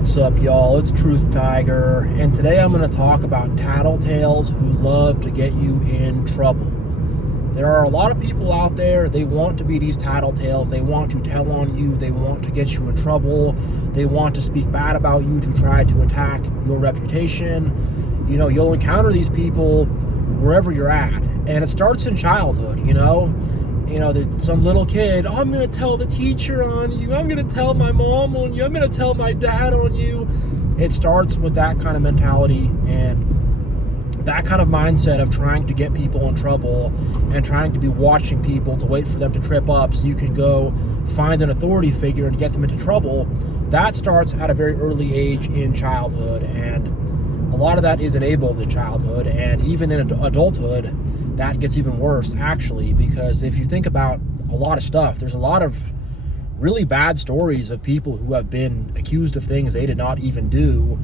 What's up, y'all? It's Truth Tiger, and today I'm going to talk about tattletales who love to get you in trouble. There are a lot of people out there, they want to be these tattletales, they want to tell on you, they want to get you in trouble, they want to speak bad about you to try to attack your reputation. You know, you'll encounter these people wherever you're at, and it starts in childhood, you know, there's some little kid, oh, I'm going to tell the teacher on you, I'm going to tell my mom on you, I'm going to tell my dad on you. It starts with that kind of mentality and that kind of mindset of trying to get people in trouble and trying to be watching people to wait for them to trip up so you can go find an authority figure and get them into trouble. That starts at a very early age in childhood, and a lot of that is enabled in childhood, and even in adulthood that gets even worse, actually, because if you think about a lot of stuff, there's a lot of really bad stories of people who have been accused of things they did not even do,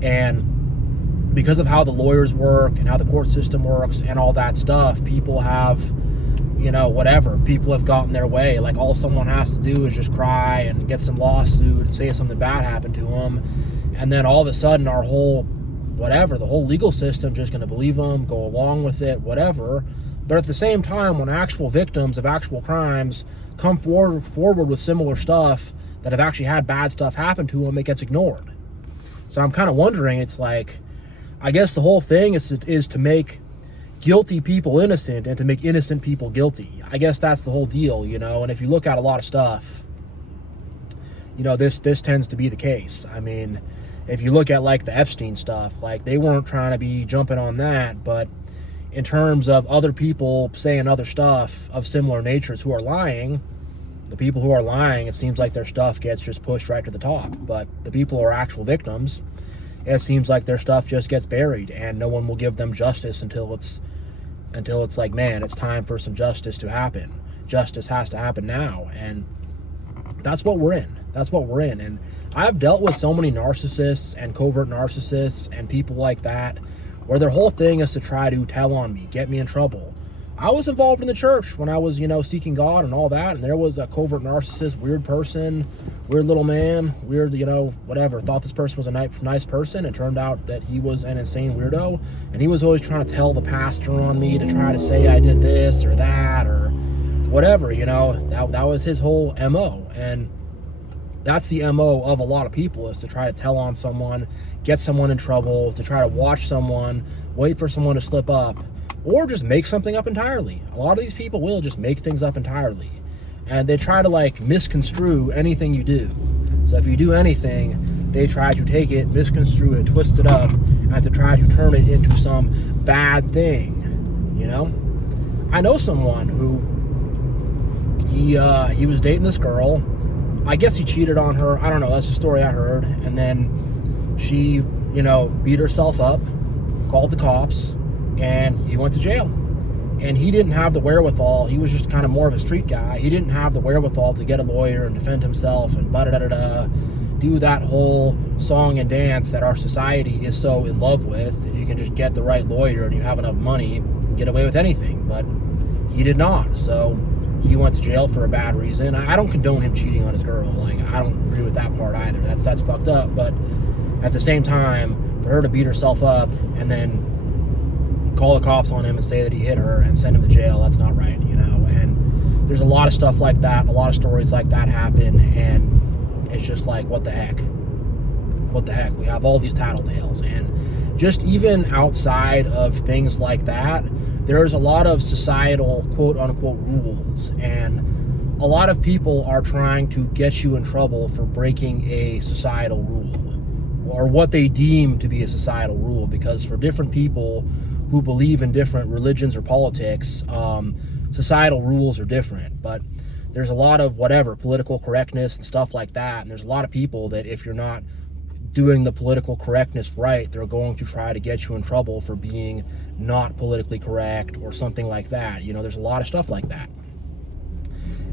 and because of how the lawyers work and how the court system works and all that stuff, people have, people have gotten their way. Like, all someone has to do is just cry and get some lawsuit and say something bad happened to them, and then all of a sudden the whole legal system just going to believe them, go along with it, whatever. But at the same time, when actual victims of actual crimes come forward with similar stuff that have actually had bad stuff happen to them, it gets ignored. So I'm kind of wondering, it's like, I guess the whole thing is to make guilty people innocent and to make innocent people guilty. I guess that's the whole deal, and if you look at a lot of stuff, this tends to be the case. I mean, if you look at like the Epstein stuff, like they weren't trying to be jumping on that, but in terms of other people saying other stuff of similar natures who are lying, the people who are lying, it seems like their stuff gets just pushed right to the top. But the people who are actual victims, it seems like their stuff just gets buried and no one will give them justice until it's like, man, it's time for some justice to happen. Justice has to happen now. And that's what we're in. And I've dealt with so many narcissists and covert narcissists and people like that, where their whole thing is to try to tell on me, get me in trouble. I was involved in the church when I was, seeking God and all that, and there was a covert narcissist, weird person, weird little man, weird, whatever, thought this person was a nice person, and turned out that he was an insane weirdo, and he was always trying to tell the pastor on me to try to say I did this or that or whatever, that was his whole MO. And that's the MO of a lot of people, is to try to tell on someone, get someone in trouble, to try to watch someone, wait for someone to slip up, or just make something up entirely. A lot of these people will just make things up entirely. And they try to misconstrue anything you do. So if you do anything, they try to take it, misconstrue it, twist it up, and to try to turn it into some bad thing, I know someone who, he was dating this girl. I guess he cheated on her. I don't know. That's the story I heard. And then she, beat herself up, called the cops, and he went to jail. And he didn't have the wherewithal. He was just kind of more of a street guy. He didn't have the wherewithal to get a lawyer and defend himself and do that whole song and dance that our society is so in love with. If you can just get the right lawyer and you have enough money, you can get away with anything. But he did not. So he went to jail for a bad reason. I don't condone him cheating on his girl. I don't agree with that part either. That's fucked up. But at the same time, for her to beat herself up and then call the cops on him and say that he hit her and send him to jail, that's not right, And there's a lot of stuff like that, a lot of stories like that happen, and it's just like, what the heck? What the heck? We have all these tattletales, and just even outside of things like that, there's a lot of societal quote-unquote rules, and a lot of people are trying to get you in trouble for breaking a societal rule, or what they deem to be a societal rule, because for different people who believe in different religions or politics, societal rules are different. But there's a lot of political correctness and stuff like that, and there's a lot of people that if you're not doing the political correctness right, they're going to try to get you in trouble for being not politically correct or something like that. There's a lot of stuff like that.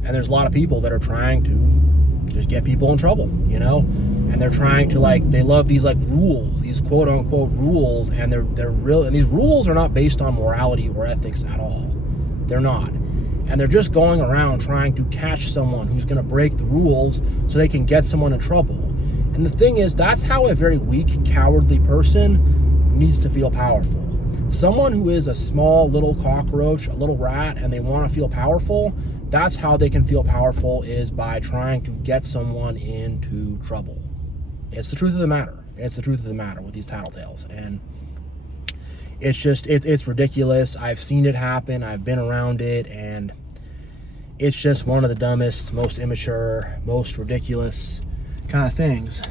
And there's a lot of people that are trying to just get people in trouble, and they're trying to they love these rules, these quote unquote rules, and they're real, and these rules are not based on morality or ethics at all. They're not. And they're just going around trying to catch someone who's going to break the rules so they can get someone in trouble. And the thing is, that's how a very weak, cowardly person needs to feel powerful. Someone who is a small little cockroach, a little rat, and they want to feel powerful, that's how they can feel powerful, is by trying to get someone into trouble. It's the truth of the matter. It's the truth of the matter with these tattletales. And it's just, it's ridiculous. I've seen it happen. I've been around it, and it's just one of the dumbest, most immature, most ridiculous kind of things.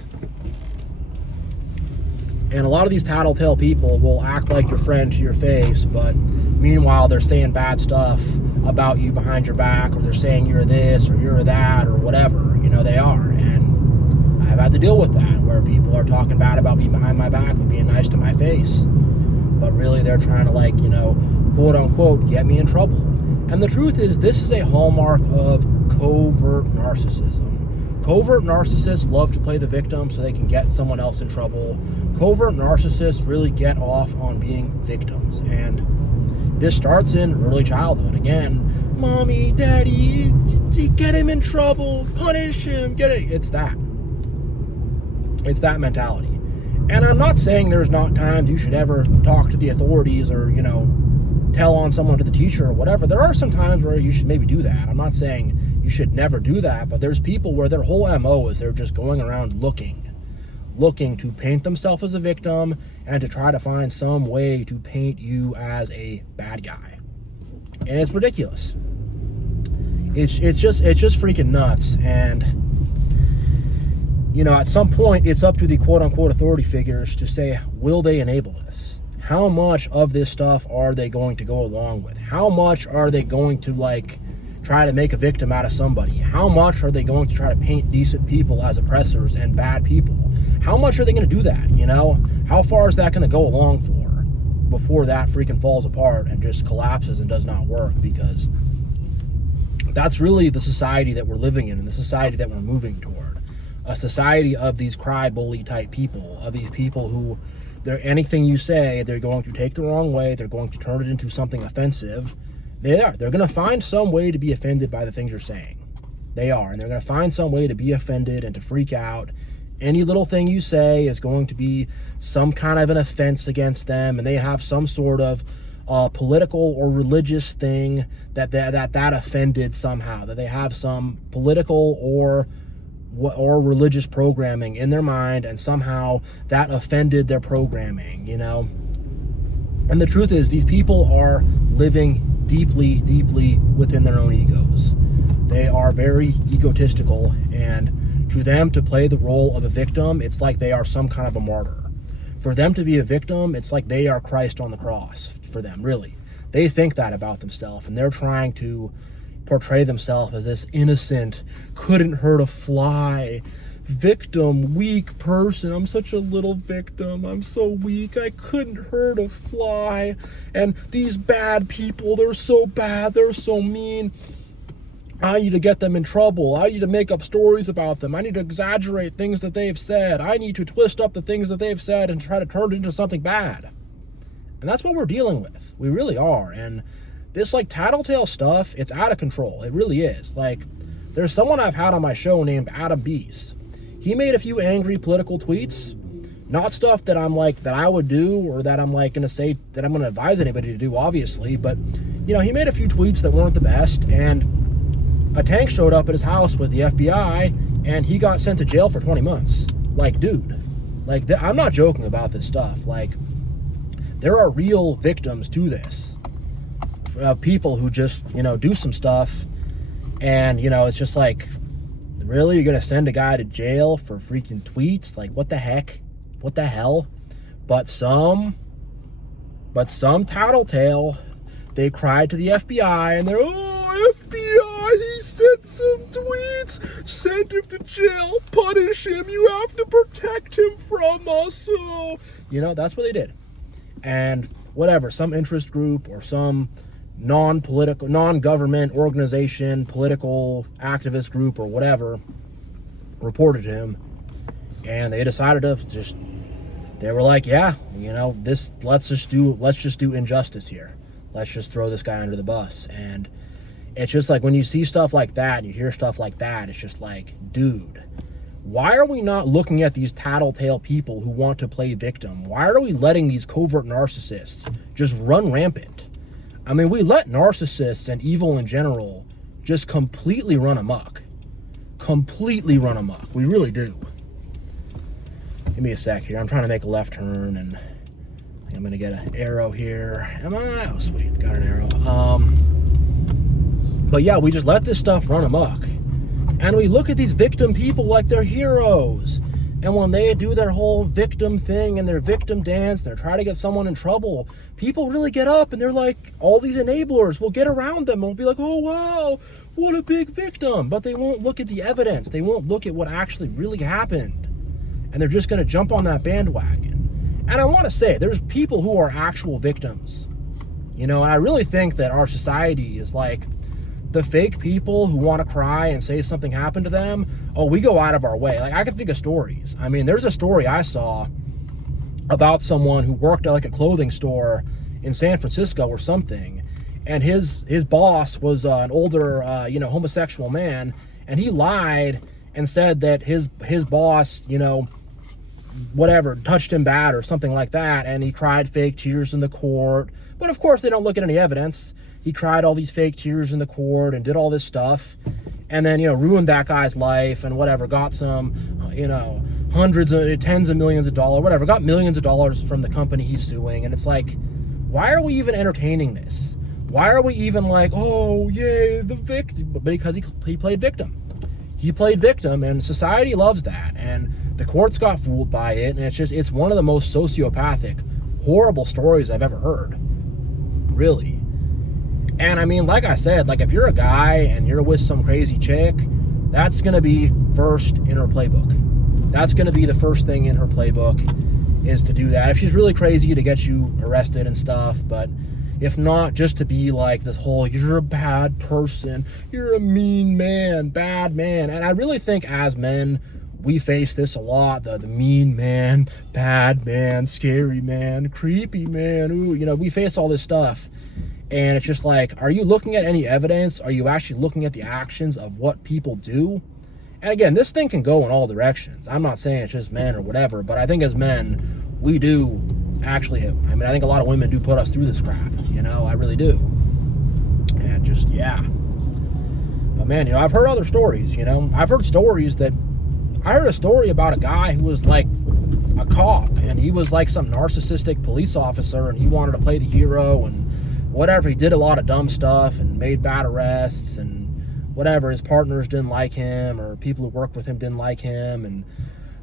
And a lot of these tattletale people will act like your friend to your face, but meanwhile they're saying bad stuff about you behind your back, or they're saying you're this or you're that or whatever, they are. And I've had to deal with that, where people are talking bad about me behind my back but being nice to my face. But really they're trying to, quote unquote, get me in trouble. And the truth is, this is a hallmark of covert narcissism. Covert narcissists love to play the victim so they can get someone else in trouble. Covert narcissists really get off on being victims. And this starts in early childhood. Again, mommy, daddy, get him in trouble, punish him, get it. It's that. It's that mentality. And I'm not saying there's not times you should ever talk to the authorities or, tell on someone to the teacher or whatever. There are some times where you should maybe do that. I'm not saying you should never do that, but there's people where their whole MO is they're just going around looking to paint themselves as a victim and to try to find some way to paint you as a bad guy. And it's ridiculous. It's just freaking nuts. And at some point it's up to the quote unquote authority figures to say, will they enable this? How much of this stuff are they going to go along with? How much are they going to try to make a victim out of somebody? How much are they going to try to paint decent people as oppressors and bad people? How much are they going to do that, How far is that going to go along for before that freaking falls apart and just collapses and does not work? Because that's really the society that we're living in and the society that we're moving toward. A society of these cry bully type people, of these people who, anything you say, they're going to take the wrong way. They're going to turn it into something offensive. They're going to find some way to be offended by the things you're saying. They are. And they're going to find some way to be offended and to freak out. Any little thing you say is going to be some kind of an offense against them. And they have some sort of political or religious thing that offended somehow. That they have some political or religious programming in their mind, and somehow that offended their programming, And the truth is, these people are living deeply, deeply within their own egos. They are very egotistical, and to them to play the role of a victim, it's like they are some kind of a martyr. For them to be a victim, it's like they are Christ on the cross for them, really. They think that about themselves, and they're trying to portray themselves as this innocent, couldn't hurt a fly, victim, weak person. I'm such a little victim. I'm so weak. I couldn't hurt a fly. And these bad people, they're so bad. They're so mean. I need to get them in trouble. I need to make up stories about them. I need to exaggerate things that they've said. I need to twist up the things that they've said and try to turn it into something bad. And that's what we're dealing with. We really are. And this tattletale stuff, it's out of control. It really is. There's someone I've had on my show named Adam Bees. He made a few angry political tweets, not stuff that I'm that I would do, or that I'm going to say that I'm going to advise anybody to do, obviously. But, he made a few tweets that weren't the best, and a tank showed up at his house with the FBI, and he got sent to jail for 20 months. Dude, I'm not joking about this stuff. There are real victims to this. People who just, do some stuff, and, it's just really, you're going to send a guy to jail for freaking tweets? What the heck? What the hell? But some tattletale, they cried to the FBI, and they're, oh, FBI, he said some tweets, send him to jail, punish him, you have to protect him from us, oh. That's what they did. And whatever, some interest group or some non-political, non-government organization, political activist group or whatever reported him, and they decided to they were like, yeah, let's just do injustice here. Let's just throw this guy under the bus. And it's just when you see stuff like that and you hear stuff like that, it's just dude, Why are we not looking at these tattletale people who want to play victim? Why are we letting these covert narcissists just run rampant? I mean, we let narcissists and evil in general just completely run amok. Completely run amok. We really do. Give me a sec here. I'm trying to make a left turn, and I think I'm going to get an arrow here. Am I? Oh, sweet. Got an arrow. But yeah, we just let this stuff run amok. And we look at these victim people like they're heroes. And when they do their whole victim thing and their victim dance, and they're trying to get someone in trouble, people really get up and they're like, all these enablers will get around them and will be like, oh, wow, what a big victim. But they won't look at the evidence. They won't look at what actually really happened. And they're just going to jump on that bandwagon. And I want to say, there's people who are actual victims. You know, and I really think that our society is like, the fake people who want to cry and say something happened to them, oh, we go out of our way. Like, I can think of stories. I mean, there's a story I saw about someone who worked at like a clothing store in San Francisco or something, and his boss was an older, homosexual man, and he lied and said that his boss, whatever, touched him bad or something like that, and he cried fake tears in the court. But of course, they don't look at any evidence. He cried all these fake tears in the court and did all this stuff, and then, ruined that guy's life and whatever, got some, tens of millions of dollars, whatever, got millions of dollars from the company he's suing. And it's like, why are we even entertaining this? Why are we even like, oh, yay, the victim? Because he played victim. He played victim, and society loves that. And the courts got fooled by it, and it's one of the most sociopathic, horrible stories I've ever heard. Really. And I mean, like I said, like if you're a guy and you're with some crazy chick, that's going to be first in her playbook. That's going to be the first thing in her playbook, is to do that. If she's really crazy, to get you arrested and stuff. But if not, just to be like this whole, you're a bad person, you're a mean man, bad man. And I really think as men, we face this a lot, the mean man, bad man, scary man, creepy man. Ooh, we face all this stuff. And it's just like, are you looking at any evidence? Are you actually looking at the actions of what people do? And again, this thing can go in all directions. I'm not saying it's just men or whatever, but I think as men, we do actually, I think a lot of women do put us through this crap, I really do. And just, yeah. But man, I've heard other stories, I've heard stories I heard a story about a guy who was like a cop, and he was like some narcissistic police officer, and he wanted to play the hero and whatever. He did a lot of dumb stuff and made bad arrests and whatever. His partners didn't like him, or people who worked with him didn't like him, and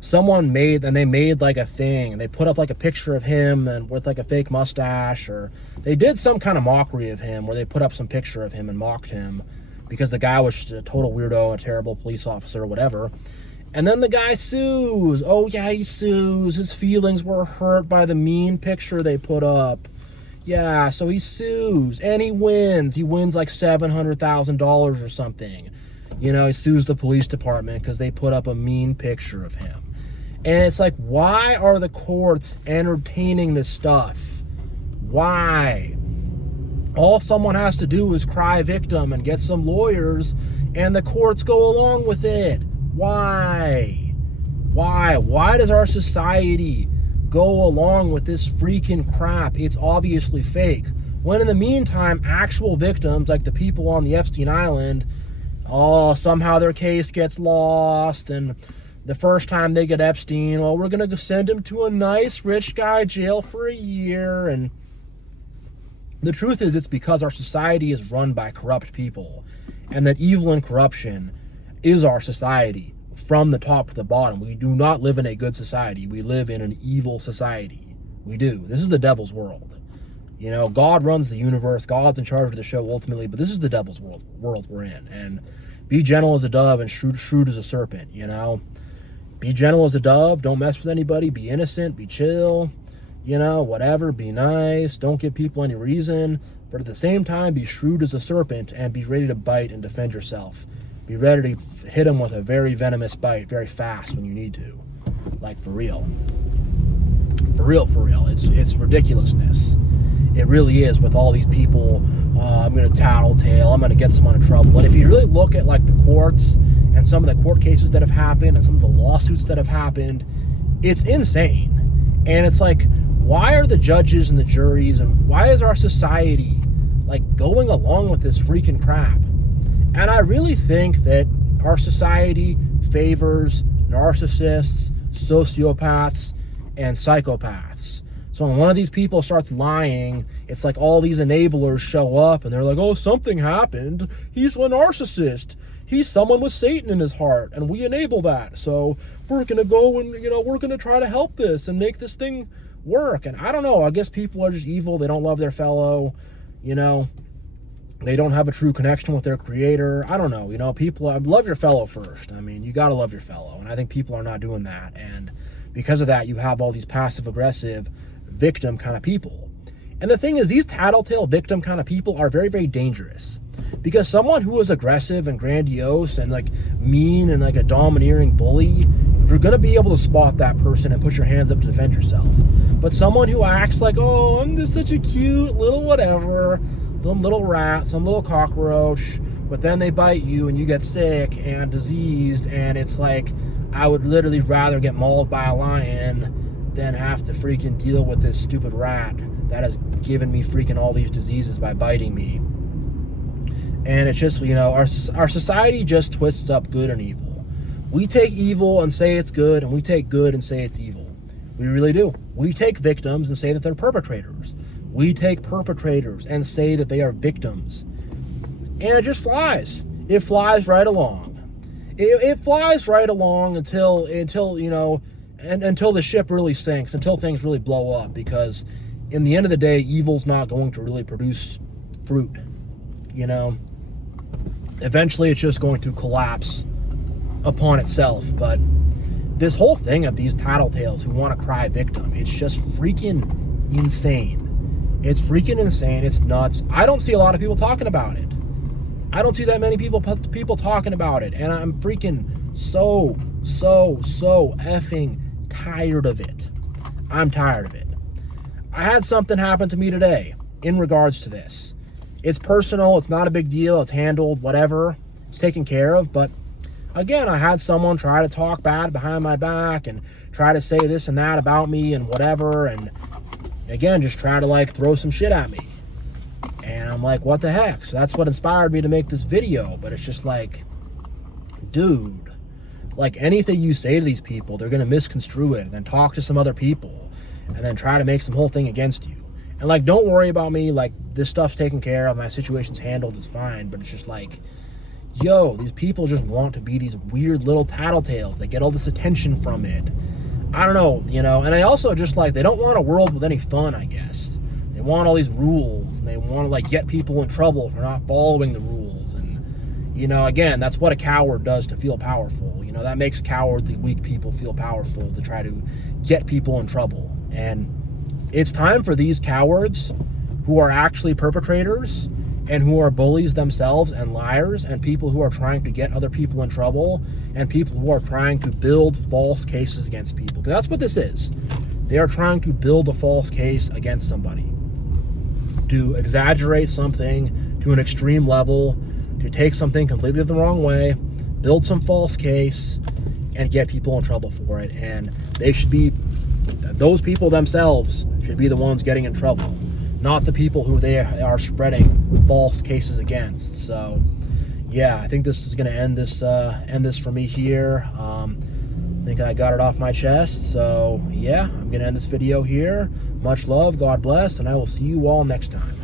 they made like a thing, and they put up like a picture of him and with like a fake mustache, or they did some kind of mockery of him where they put up some picture of him and mocked him because the guy was just a total weirdo, a terrible police officer or whatever. And then the guy sues. Oh yeah, he sues. His feelings were hurt by the mean picture they put up. Yeah, so he sues, and he wins. He wins like $700,000 or something. He sues the police department because they put up a mean picture of him. And it's like, why are the courts entertaining this stuff? Why? All someone has to do is cry victim and get some lawyers, and the courts go along with it. Why? Why does our society go along with this freaking crap? It's obviously fake. When in the meantime, actual victims, like the people on the Epstein Island, somehow their case gets lost, and the first time they get Epstein, we're going to send him to a nice rich guy jail for a year. And the truth is, it's because our society is run by corrupt people, and that evil and corruption is our society. From the top to the bottom, we do not live in a good society. We live in an evil society. We do. This is the devil's world. God runs the universe. God's in charge of the show ultimately, but this is the devil's world we're in. And be gentle as a dove and shrewd as a serpent. Be gentle as a dove. Don't mess with anybody. Be innocent. Be chill. Whatever. Be nice. Don't give people any reason. But at the same time, be shrewd as a serpent and be ready to bite and defend yourself. Be ready to hit them with a very venomous bite very fast when you need to. Like, for real. For real. It's ridiculousness. It really is, with all these people, I'm going to tattletale, I'm going to get someone in trouble. But if you really look at, like, the courts and and some of the court cases that have happened and some of the lawsuits that have happened, it's insane. And it's like, why are the judges and the juries, and why is our society like going along with this freaking crap? And I really think that our society favors narcissists, sociopaths, and psychopaths. So when one of these people starts lying, it's like all these enablers show up and they're like, oh, something happened. He's a narcissist. He's someone with Satan in his heart, and we enable that. So we're going to go and, we're going to try to help this and make this thing work. And I don't know, I guess people are just evil. They don't love their fellow, they don't have a true connection with their creator. I don't know, people, love your fellow first. I mean, you got to love your fellow. And I think people are not doing that. And because of that, you have all these passive aggressive victim kind of people. And the thing is, these tattletale victim kind of people are very, very dangerous, because someone who is aggressive and grandiose and like mean and like a domineering bully, you're going to be able to spot that person and put your hands up to defend yourself. But someone who acts like, oh, I'm just such a cute little whatever, some little rat, some little cockroach, but then they bite you and you get sick and diseased, and it's like, I would literally rather get mauled by a lion than have to freaking deal with this stupid rat that has given me freaking all these diseases by biting me. And it's just, our society just twists up good and evil. We take evil and say it's good, and we take good and say it's evil. We really do. We take victims and say that they're perpetrators. We take perpetrators and say that they are victims. And it just flies. It flies right along. It flies right along until until the ship really sinks, until things really blow up, because in the end of the day, evil's not going to really produce fruit. Eventually it's just going to collapse upon itself. But this whole thing of these tattletales who want to cry victim, it's just freaking insane. It's freaking insane. It's nuts. I don't see a lot of people talking about it. I don't see that many people talking about it. And I'm freaking so effing tired of it. I'm tired of it. I had something happen to me today in regards to this. It's personal. It's not a big deal. It's handled, whatever. It's taken care of. But again, I had someone try to talk bad behind my back and try to say this and that about me and whatever. And again, just try to like throw some shit at me. And I'm like, what the heck? So that's what inspired me to make this video. But it's just like, dude, like anything you say to these people, they're going to misconstrue it and then talk to some other people and then try to make some whole thing against you. And like, don't worry about me. Like, this stuff's taken care of. My situation's handled. It's fine. But it's just like, yo, these people just want to be these weird little tattletales. They get all this attention from it. I don't know, and I also just like, they don't want a world with any fun, I guess. They want all these rules, and they want to like get people in trouble for not following the rules. And, again, that's what a coward does to feel powerful. That makes cowardly, weak people feel powerful to try to get people in trouble. And it's time for these cowards who are actually perpetrators and who are bullies themselves and liars and people who are trying to get other people in trouble and people who are trying to build false cases against people. Because that's what this is. They are trying to build a false case against somebody, to exaggerate something to an extreme level, to take something completely the wrong way, build some false case, and get people in trouble for it. And those people themselves should be the ones getting in trouble, not the people who they are spreading false cases against. So yeah, I think this is going to end this for me here. I think I got it off my chest. So yeah, I'm going to end this video here. Much love, God bless, and I will see you all next time.